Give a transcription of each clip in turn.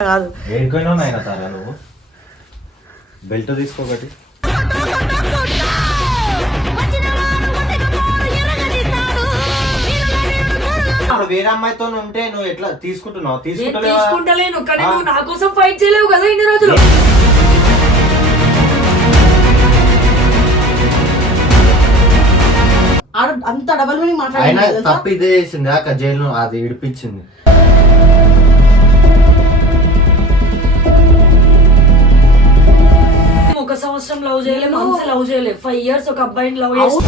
కాదు. ఏడుకోయినా నాయన తారా నువ్వు? బెల్ట్ తీసుకోకటి వేరే అమ్మాయితో ఉంటే నువ్వు ఎట్లా తీసుకుంటున్నావు? తీసుకుంటలేను కానీ. నువ్వు నా కోసం ఫైట్ చేయలేవు కదా ఇన్ని రోజులు. అంత డబల్ మీనింగ్ అయినా మాట్లాడింది తప్పు ఇదే చేసింది అక్క జైలు అది ఇడిపించింది సంవత్సరం లవ్ చేయలే మంత్స్ లవ్ చేయలే ఫైవ్ ఇయర్స్ ఒక అబ్బాయిని లవ్ చేసి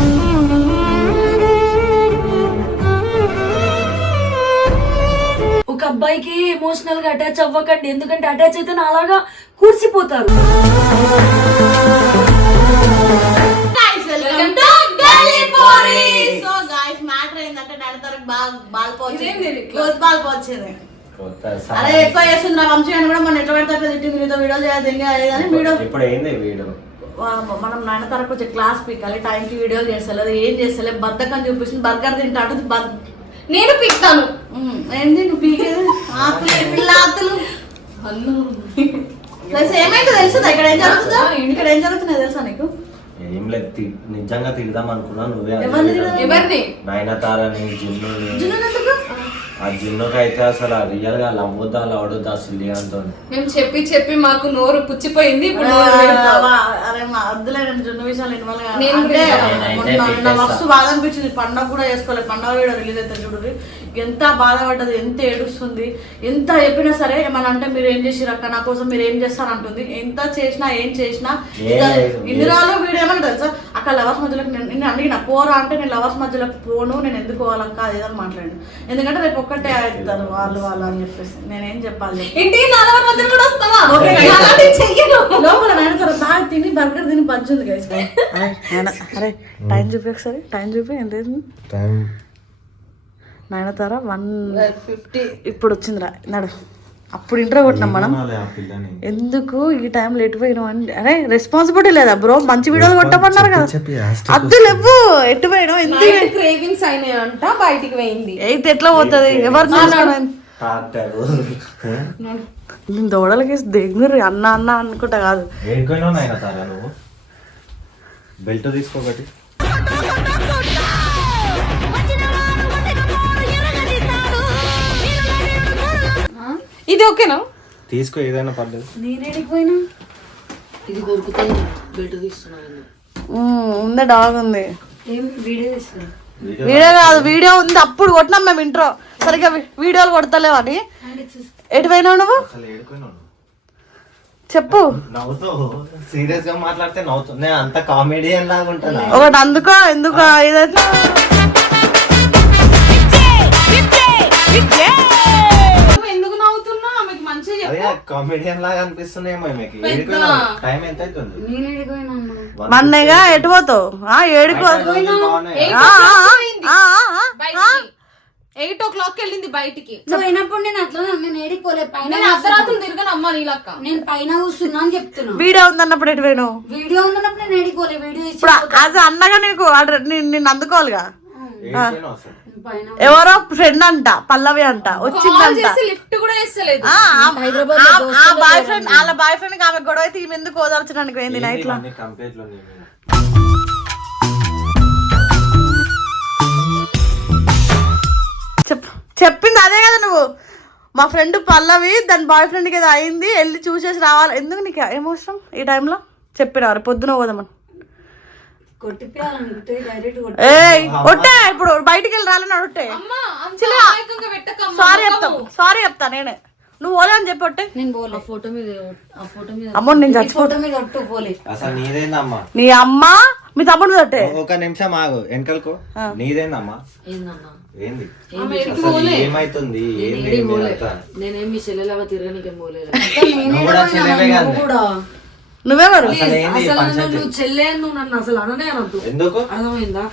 ఒక అబ్బాయికి ఎమోషనల్గా అటాచ్ అవ్వకండి. ఎందుకంటే అటాచ్ అయితే నాలాగా కూర్చిపోతారు. మ్యాటర్ ఏంటంటే బాల్ పోచింది అరే ఎక్కువ చేస్తుంది నా వంశీ అని కూడా మన ఎట్లా పెడితే తిట్టింది నీతో వీడియో ఇంకా అని వీడియో ఇప్పుడు ఏంది వీడు? మనం నాయన తరకు కొంచెం క్లాస్ పీకాలి టైంకి వీడియోలు చేస్తలేదు ఏం చేస్తలేదు బద్దకం చూపిస్తుంది బర్గర్ తింటాడు బర్- నేను పిక్తాను. ఏంది నువ్వు పీకేది? ఆతులు పిల్ల ఆతులు ప్లస్ ఏమైతే తెలుస్తుందా ఇక్కడ ఏం జరుగుతుందా? ఇక్కడ ఏం జరుగుతుందో తెలుసా నీకు? ఏం లేదు నిజంగా తిడదాం అనుకున్నా నువ్వే అది ఎవరిని తిడదాం. తిడదాం? ఎవరిని? నాయన తారని జిన్నుని జున్ను ఎందుకు? ఆ జిన్నుకి అయితే అసలు రియల్గా లవ్ వద్దా లవ్ వద్దా అసలు లియాంతో మేము చెప్పి చెప్పి మాకు నోరు పుచ్చిపోయింది ఇప్పుడు నోరు అరే మా వద్దులే నేను జున్ను విషయాలు ఇన్వాల్వ్. నేను కూడా మొన్న నా పెట్టేస్తా. మస్తు బాధ అనిపించింది. పండగ కూడా చేసుకోలేదు పండగ వీడియో రిలీజ్ అవుతుంది చూడండి ఎంత బాధపడ్డది ఎంత ఏడుస్తుంది ఎంత చెప్పినా సరే ఏమన్నా అంటే మీరు ఏం చేసిరు అక్క నా కోసం మీరు ఏం చేస్తారు అంటుంది. ఎంత చేసినా ఏం చేసినా ఏం ఇద- లేదు. ఇన్ని రోజులు వీడియో ఏమన్నా తెలుసా? అక్క లవర్స్ మధ్యలోకి నేను అడిగిన పోరా అంటే నేను లవర్స్ మధ్యలోకి పోను నేను ఎందుకు పోవాలక్క అదేదని మాట్లాడాను. ఎందుకంటే రేపు ఒక్కటే అవుతారు వాళ్ళు వాళ్ళు అని చెప్పేసి. నేనేం చెప్పాలి నలభై కూడా వస్తావా? లోపల బాగా తిని బర్గర్ తిని పంచుంది గైస్ అరే టైం చూపి ఒకసారి టైం చూపి ఎంత టైం నాయనతార వన్ ఫిఫ్టీ ఇప్పుడు వచ్చిందిరా నడు. అప్పుడు ఇంటర్ కొట్టినాం మనం? ఎందుకు ఈ టైం లేట్ పోయినాం అని? అరే రెస్పాన్సిబిలిటీ లేదా బ్రో మంచి వీడియోలు కొట్టమన్నారు కదా. అద్దు లేవు ఎట్టు పోయినావు? ఎందుకు? క్రేవింగ్స్ అయినాయంట బయటికి పోయింది. అయితే ఎట్లా పోతుంది? ఎవరు నేను దౌడలకి దగ్గర అన్న అన్న అనుకుంటా కాదు. బెల్ట్ తీసుకోకటి ఇది ఓకేనా? తీసుకో ఏదైనా పర్లేదు. నేనేడికి పోయినా? ఇది కొరుకుతుంది బెల్ట్ తీస్తున్నాను ఉందే డాగ్ ఉంది. ఏం వీడియో తీస్తున్నా? వీడియో కాదు వీడియో ఉంది. అప్పుడు కొట్టినాం మేము ఇంట్రో. సరిగ్గా వీడియోలు కొడతలేవని ఎటు పోయినావు నువ్వు? చెప్పు. నవ్వుతూ సీరియస్గా మాట్లాడితే నవ్వుతూ నేను అంత కామెడియన్ లాగా ఉంటాను ఒకటి అందుకో ఎందుకో ఇదైతే అదే కామెడియన్ లాగా అనిపిస్తున్నాయేమో మీకు పెద్ద. టైం ఎంత అవుతుంది? మన్నగా ఎటు పోతావు? ఆ ఏడుకో. ఎయిట్ ఆ, ఓ ఆ, క్లాక్ వెళ్ళింది బయటికి. నువ్వు అయినప్పుడు నేను అట్లా నేను ఏడికి పోలే పైన నేను అర్ధరాత్రులు తిరగను అమ్మ నీలక్క నేను పైన కూర్చున్నా అని చెప్తున్నా. వీడియో ఉందన్నప్పుడు ఎటు పోయినావు? వీడియో ఉన్నప్పుడు నేను ఏడికి పోలే వీడియో ఇచ్చి ఇప్పుడు అన్నగా నీకు నిన్ను అందుకోవాలిగా. ఎవరో ఫ్రెండ్ అంట పల్లవి అంట వచ్చిందంట. లిఫ్ట్ కూడా ఆ, బాయ్ ఫ్రెండ్ వాళ్ళ బాయ్ ఫ్రెండ్ ఆమె గొడవ అయితే ఈమె ఎందుకు ఓదార్చడానికి పోయింది నైట్లో? చెప్పింది అదే కదా నువ్వు. మా ఫ్రెండ్ పల్లవి దాని బాయ్ ఫ్రెండ్కి ఏదో అయింది వెళ్ళి చూసేసి రావాలి. ఎందుకు నీకు ఏమవసరం ఈ టైంలో చెప్పినారు పొద్దున పోదామని. ఏయ్ ఒట్టే ఇప్పుడు బయటికి వెళ్ళి రాలని ఒట్టే. సారీ చెప్తా సారీ చెప్తా నేనే. నువ్వు పోలేని చెప్పి ఒట్టే? నేను పోలే. ఆ ఫోటో మీద ఆ ఫోటో మీద అమ్మో నేను ఈ చచ్చి ఫోటో మీద ఒట్టు పోలే. అసలు నీదేందమ్మా? నీ అమ్మ మీ తమ్ముడు మీద ఒట్టే. ఒక నిమిషం ఆగు వెనకలకు. నీదేందమ్మా? ఏందన్నా ఏంది? ఏమైతుంది? ఏంది మీదంతా? నేనేం మీ చెల్లెలాగా తిరగనికే పోలేదు? నువ్వేవారు? అసలు ఏంది ఈ అసలు పంచాయతీ? నువ్వు చెల్లె నువ్వు నన్ను అసలు అననే అనద్దు. ఎందుకు? అర్థమైందా?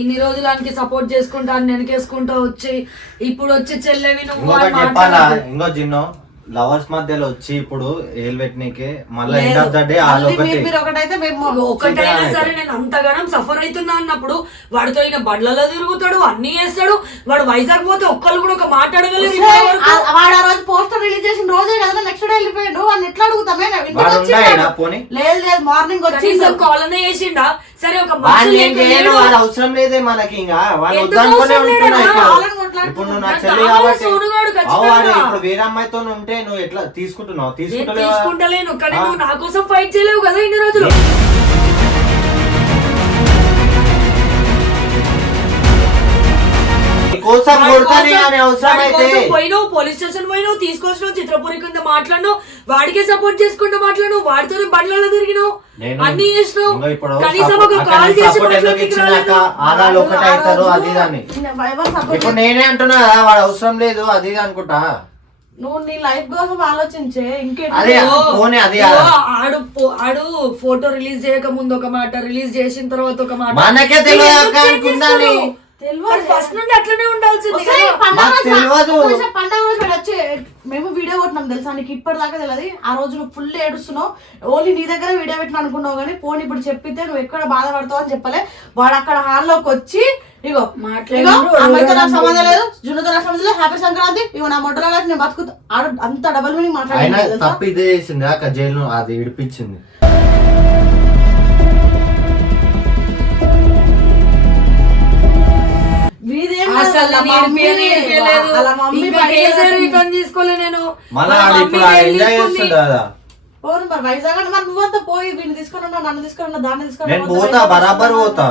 ఇన్ని రోజులు ఆయనకి సపోర్ట్ చేసుకుంటా వెనకేసుకుంటా వచ్చి ఇప్పుడు వచ్చి చెల్లెవి నువ్వు అని లవర్స్ మధ్యలో వచ్చి ఇప్పుడు ఏలు పెట్టనీకే మళ్ళీ. ఎండ్ ఆఫ్ ద డే ఒకటైతే ఒకటైనా సరే నేను అంతగానం సఫర్ అవుతున్నా అన్నప్పుడు వాడితో ఈయన బండ్లలో తిరుగుతాడు అన్ని చేస్తాడు వాడు వైజాగ్ పోతే ఒక్కళ్ళు కూడా ఒక మాట అడగలేదు సరే, ఇప్పటి వరకు. ఆ- వాడు ఆ రోజు పోస్టర్ రిలీజ్ చేసిన రోజే కదా నెక్స్ట్ డే వెళ్ళిపోయాడు వాడిని ఎట్లా అడుగుతామే? లేదు లేదు మార్నింగ్ వచ్చి కనీసం కాల్ అనే చేసిండా? సరే ఒక వాడిని ఏం చేయను అవసరం లేదే మనకి ఇంకా వద్దనుకునే? ఇప్పుడు. నువ్వు నా చెల్లి కాబట్టి. వాడు వేరే అమ్మాయితో ఉంటే నువ్వు ఎట్లా తీసుకుంటున్నావు తీసుకుంటలేవా తీసుకుంటలేను కానీ. నువ్వు నా కోసం ఫైట్ చేయలేవు కదా ఇన్ని రోజులు కోసం కొడతానే పోయినావు పోలీస్ స్టేషన్ పోయినావు తీసుకొచ్చినావు చిత్రపురి కింద మాట్లాడినావు వాడికే సపోర్ట్ చేసుకుంటూ మాట్లాడినావు వాడితో బండ్లలో తిరిగినావు నేను అన్ని చేసినావు. ఇంకా ఇప్పుడు కనీసం ఒక అక్కడ కాల్ నేను చేసి support ఎందుకు మాట్లాడడానికి ఇచ్చినాక రాలేదు. ఆడాలు ఒకటి అవుతారు ఆ అది రోజు దాన్ని ఎవరు support ఇప్పుడు నేనే అంటున్నా కదా వాడు అవసరం లేదు అది ఇది అనుకుంటా. నువ్వు నీ లైఫ్ కోసం ఆలోచించే ఇంకేంటి అదే పోనీ అది ఓ. ఆడు పో- ఆడు ఫోటో రిలీజ్ చేయక ముందు ఒక మాట రిలీజ్ చేసిన తర్వాత ఒక మాట. మనకే తెలియదు అక్క. తెలియదు. ఫస్ట్ నుండి అట్లనే ఉండాల్సింది. పండగ రోజు వచ్చి మేము వీడియో కొట్టినాం తెలుసా నీకు ఇప్పటిదాకా తెలియదు ఆ రోజు నువ్వు ఫుల్ ఏడుస్తున్నావు ఓన్లీ నీ దగ్గర వీడియో పెట్టిన అనుకున్నావు కానీ పోనీ ఇప్పుడు చెప్పితే నువ్వు ఎక్కడ బాధపడతావు అని చెప్పలే వాడు అక్కడ హాల్లోకి వచ్చి ఇగో ఇగో అమ్మాయితో నాకు సంబంధం లేదు. జున్నుతో నాకు సంబంధం లేదు హ్యాపీ సంక్రాంతి ఇగో నా మొట్టలో లైఫ్ నేను బతుకుతా ఆడు అంత డబల్ మీనింగ్ తెలుసా? తప్పు ఇదే చేసింది అక్క జైలు అది ఇడిపించింది పోను మరి వైజాగ్ అంటే మరి నువ్వంతా పోయి వీళ్ళు తీసుకొని ఉన్నావు, నన్ను తీసుకొని ఉన్నావు, దాన్ని తీసుకొని నేను ఉన్నావు, పోతా బరాబర్ పోతా.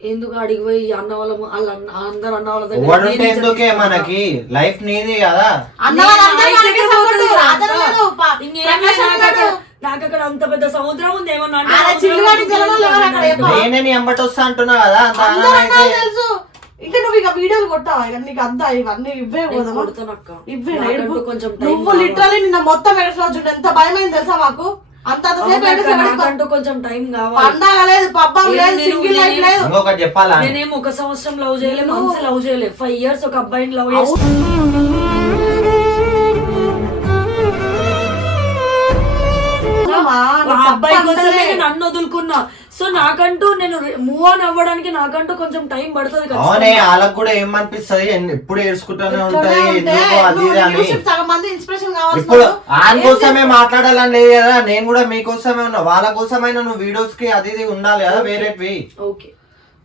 ఎందుకు అడిగి పోయి అన్న వాళ్ళ అందరు అన్న వాళ్ళ దగ్గర నేను ఎందుకే మనకి? లైఫ్ నీది కదా. నేను నాకు. అక్కడ- అంత పెద్ద సముద్రం ఉంది ఏమన్నా. నేనే నీ ఎంబటి వస్తా అంటున్నా కదా తెలుసు. ఇంకా నువ్వు ఇక వీడియోలు కొట్టావా ఇక నీకు అంతా ఇవన్నీ ఇవ్వే పోదామా. ఇవ్వే. కొంచెం టైం నువ్వు. లిటరలీ నిన్న మొత్తం ఏడుస్తున్నావు చూడు ఎంత భయమైంది తెలుసా మాకు? అంత కొంచెం టైం కావాలి. పండగ లేదు పబ్బం లేదు సింగిల్ లైఫ్ నేను- లేదు. ఇంకొకటి చెప్పాలా? నేనేం ఒక సంవత్సరం లవ్ చేయలే మంత్స్ లవ్ చేయలే ఫైవ్ ఇయర్స్ ఒక అబ్బాయిని లవ్ చేసి అమ్మా, ఆ నీకు అబ్బాయి కోసమే నన్ను వదులుకున్నా. సో నాకంటూ నేను మూవ్ ఆన్ అవ్వడానికి నాకంటూ కొంచెం టైం పడుతుంది అవునే వాళ్ళకి కూడా ఏమనిపిస్తది ఎన్- ఎప్పుడు ఏడ్చుకుంటూనే ఉంటది ఇట్లనే ఉంటే ఎందుకు అది నువ్వు ఇది అని. చూసి సగం మంది ఇన్స్పిరేషన్ కావాల్సిన ఇప్పుడు వాళ్ళు ఆయన ఏం కోసమే మాట్లాడాలని లేదు కదా నేను కూడా మీకోసమే ఉన్నా. వాళ్ళ కోసమైనా నువ్వు వీడియోస్కి అది ఇది ఉండాలి కదా వేరేటివి ఓకే.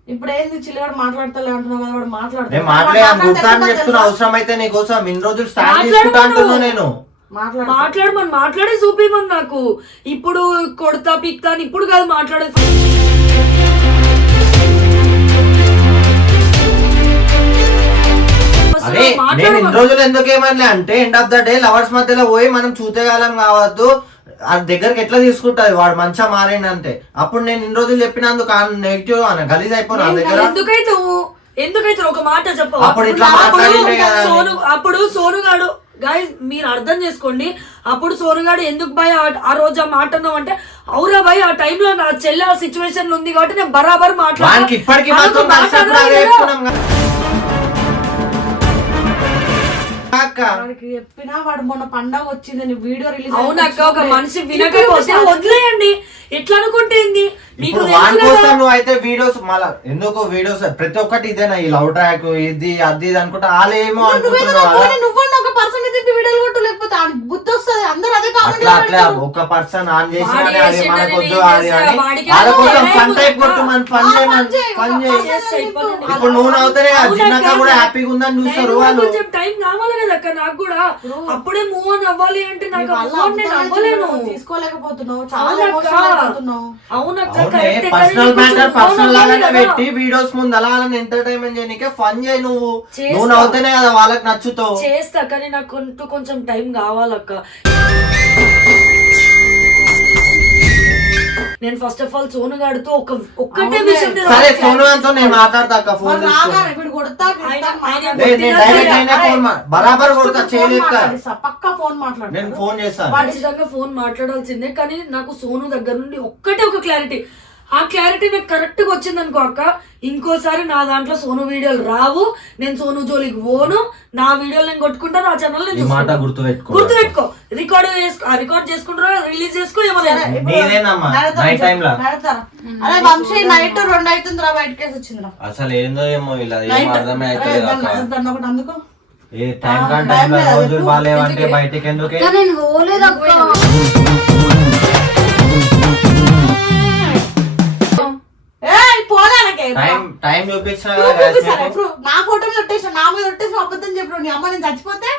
ఇప్పుడు ఏంది చిల్లగాడు మాట్లాడతలే అంటున్నావు కదా వాడు మాట్లాడతాడు నేను మాట్లాడే చెప్తున్నా అవసరం అయితే నీ కోసం ఇన్ని రోజులు స్టాండ్ తీసుకుంటా అంటున్నా నేను. మాట్లాడు మాట్లాడమని మాట్లాడే చూపిమని నాకు. ఇప్పుడు కొడతా పిక్తా అని ఇప్పుడు కాదు మాట్లాడేది. అదే నేను ఇన్ని రోజులు ఎందుకు ఏమనలే? అంటే end of the day lovers మధ్యలో పోయి మనం చూతేగాలం కావద్దు. ఆ దగ్గరికి ఎట్లా తీసుకుంటది? వాడు మంచిగా మారిండంటే. అప్పుడు నేను ఇన్ని రోజులు చెప్పినందుకు నెగిటివ్ అన్న గలీజ్ అయిపోయినా దగ్గర? ఎందుకైతే ఎందుకైతే ఒక మాట చెప్పు అప్పుడు ఇట్లా అని. సోను అప్పుడు సోనుగాడు గాయస్ మీరు అర్థం చేసుకోండి. అప్పుడు సోనుగాడు ఎందుకు భయ ఆ రోజు ఆ మాట అన్నావు అంటే అవురా భయ్ ఆ టైంలో నా చెల్లె ఆ సిచ్యువేషన్ ఉంది కాబట్టి నేను బరాబర్ వానికి వాడికి చెప్పినా వాడు మొన్న పండగ వచ్చింది నీ వీడియో రిలీజ్ అవునక్క ఒక మనిషి వినకపోతే వదిలేయండి. ఎట్లా అనుకుంటేంది ఇప్పుడు వాని. కోసం నువ్వు అయితే వీడియోస్ మళ్ళా ఎందుకు వీడియోస్ ప్రతి ఒక్కటి ఇదేనా ఈ లవ్ ట్రాక్ ఇది అది ఇది అనుకుంటా అందరూ అదే అట్లా ఒక పర్సన్ ఆన్ వాడు అది మనకొద్దు అది అని వాళ్ళ ఏమో కోసం ఏమో ఫన్ టైప్ కొట్టు మన ఫన్ ఫన్ అయిపోతుంది. ఇప్పుడు నువ్వు నవ్వుతానే. చిన్నక్క కూడా హ్యాపీగా ఉందని చూస్తారు వాళ్ళు. కొంచెం టైం కావాలి కదా అక్క నాకు కూడా. అప్పుడే మూవ్ ఆన్ అవ్వాలి అంటే నాకు నేను అవ్వలేను. తీసుకోలేకపోతున్నావు చాలా అవునక్క. పర్సనల్ మ్యాటర్ పర్సనల్ లాగానే. పెట్టి వీడియోస్ ముందు అలా అలా ఎంటర్టైన్మెంట్ చేయనీకే ఫన్ చేయి నువ్వు. నువ్వు నవ్వుతేనే కదా వాళ్ళకి నచ్చుతావు చేస్తా కానీ నాకు కొంచెం టైం కావాలక్క నేను ఫస్ట్ ఆఫ్ ఆల్ సోను గాడితో ఒక ఒక్కటే. విషయం నేను సరే మాట్లాడతా. సోనుతో నేను మాట్లాడతా అక్క ఫోన్ కొడతా ఆయన- ఆయన లేదు నేను డైరెక్ట్ అయినా ఫోన్ మా- బరాబర్ కొడతా చేయలేక. పక్కా ఫోన్ మాట్లాడు. నేను ఫోన్ చేస్తాను. ఖచ్చితంగా ఫోన్ మాట్లాడాల్సిందే కానీ నాకు సోను దగ్గర నుండి ఒక్కటే ఒక క్లారిటీ. ఆ క్లారిటీ నాకు కరెక్ట్గా వచ్చింది అనుకో అక్క ఇంకోసారి నా దాంట్లో సోను వీడియోలు రావు నేను సోను జోలికి పోను నా వీడియోలు నేను కొట్టుకుంటా నా ఛానల్ నేను ఈ మాట చూసుకుంటా. గుర్తుపెట్టుకో. గుర్తుపెట్టుకో. రికార్డ్ చేసుకో రికార్డ్ చేసుకుంటారా రిలీజ్ చేసుకో ఏమన్నా నీదేనమ్మా నైట్ టైం లా. నడతారా? అరే వంశీ నైట్ రెండు అవుతుంది రా బయటకేసి వచ్చిందిరా. అసలు ఏందో ఏమో ఇలా ఏం అర్థమే అవుతుంది అందుకో? టైం కాని టైం లో రోజులు బాగాలేవంటే బయటికి ఎందుకే నేను పోలేదు టైం చూపించిన కదా నా ఫోటో మీద కొట్టేసిన నా మీద కొట్టేసిన అబద్ధం చెప్పు. నీ అమ్మ నేను చచ్చిపోతే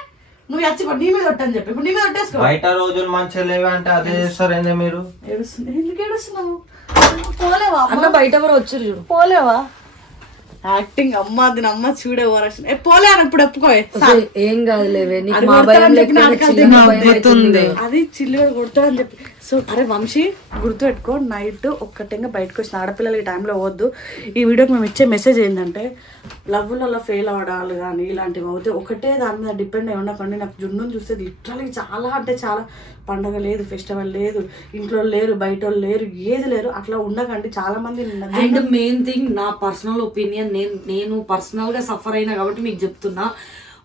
నువ్వు చచ్చిపో నీ మీద కొట్టని చెప్పి. ఇప్పుడు నీ మీద కొట్టేసుకో. బయట రోజులు మంచిగా లేవు అంటే అదే చేస్తారు ఏంది మీరు? ఎందుకు ఏడుస్తున్నావు? పోలేవా? అన్న బయట కూడా వచ్చారు చూడు. పోలేవా? యాక్టింగ్ అమ్మ దీని అమ్మ చూడే ఓరక్షన్ ఏ పోలే అని ఇప్పుడు ఒప్పుకో. ఏం కాదులేవే నీకు అది మా భయం నాకు చిన్న అది భయం అది చిల్లుగా కొడతాడని చెప్పి. సో అరే వంశీ గుర్తుపెట్టుకో నైట్ ఒక్కటంగా బయటకు వచ్చిన ఆడపిల్లలు ఈ టైంలో వద్దు. ఈ వీడియోకి మేము ఇచ్చే మెసేజ్ ఏంటంటే లవ్లలో ఫెయిల్ అవ్వడాలు కానీ ఇలాంటివి అవుతే ఒకటే దాని మీద డిపెండ్ అయి ఉండకండి. నాకు జున్నుని చూస్తే లిటరల్గా చాలా అంటే చాలా పండగ లేదు ఫెస్టివల్ లేదు ఇంట్లో లేరు బయట వాళ్ళు లేరు ఏది లేరు అట్లా ఉండకండి. చాలా మంది అండ్ మెయిన్ థింగ్ నా పర్సనల్ ఒపీనియన్ నేను నేను పర్సనల్గా సఫర్ అయినా కాబట్టి మీకు చెప్తున్నా.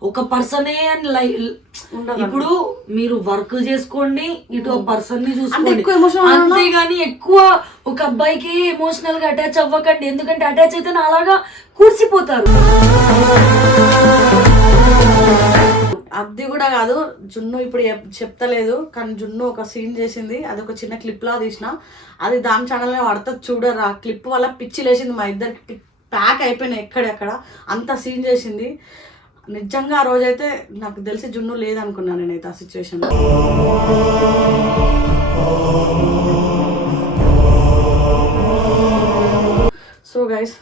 ఒక పర్సనే అని లై- ఇప్పుడు మీరు వర్క్ చేసుకోండి ఇటు పర్సన్ని చూసుకోండి? అంతేగాని ఎక్కువ ఒక అబ్బాయికి ఎమోషనల్గా అటాచ్ అవ్వకండి. ఎందుకంటే అటాచ్ అయితే నాలాగా కూర్చిపోతారు. అది కూడా కాదు. జున్ను ఇప్పుడు చెప్- చెప్తలేదు. కానీ జున్ను ఒక సీన్ చేసింది. అది ఒక చిన్న క్లిప్ లా తీసిన. అది దాని ఛానల్లో పడుతుంది చూడరు. ఆ క్లిప్ వల్ల పిచ్చి లేచింది మా ఇద్దరికి. ప్యాక్ అయిపోయినాయి ఎక్కడెక్కడ. అంత సీన్ చేసింది. నిజంగా ఆ రోజైతే నాకు తెలిసి జున్ను లేదనుకున్నాను నేనైతే ఆ సిచ్యువేషన్ సో గైస్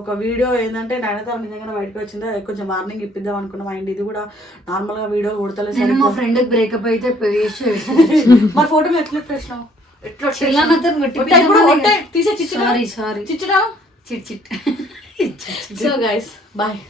ఒక వీడియో ఏంటంటే నైనతార నిజంగా బయటకు వచ్చింది. అది కొంచెం వార్నింగ్ ఇప్పిద్దాం అనుకున్నాం అండ్ ఇది కూడా నార్మల్గా వీడియో కొడతలేదు మా. ఫ్రెండ్ బ్రేకప్ అయితే మరి ఫోటో ఎట్లా ఎట్లా ఒట్టాయి. తీసే సారీ సారీ చిచ్చినా చిట్ చిట్. So guys bye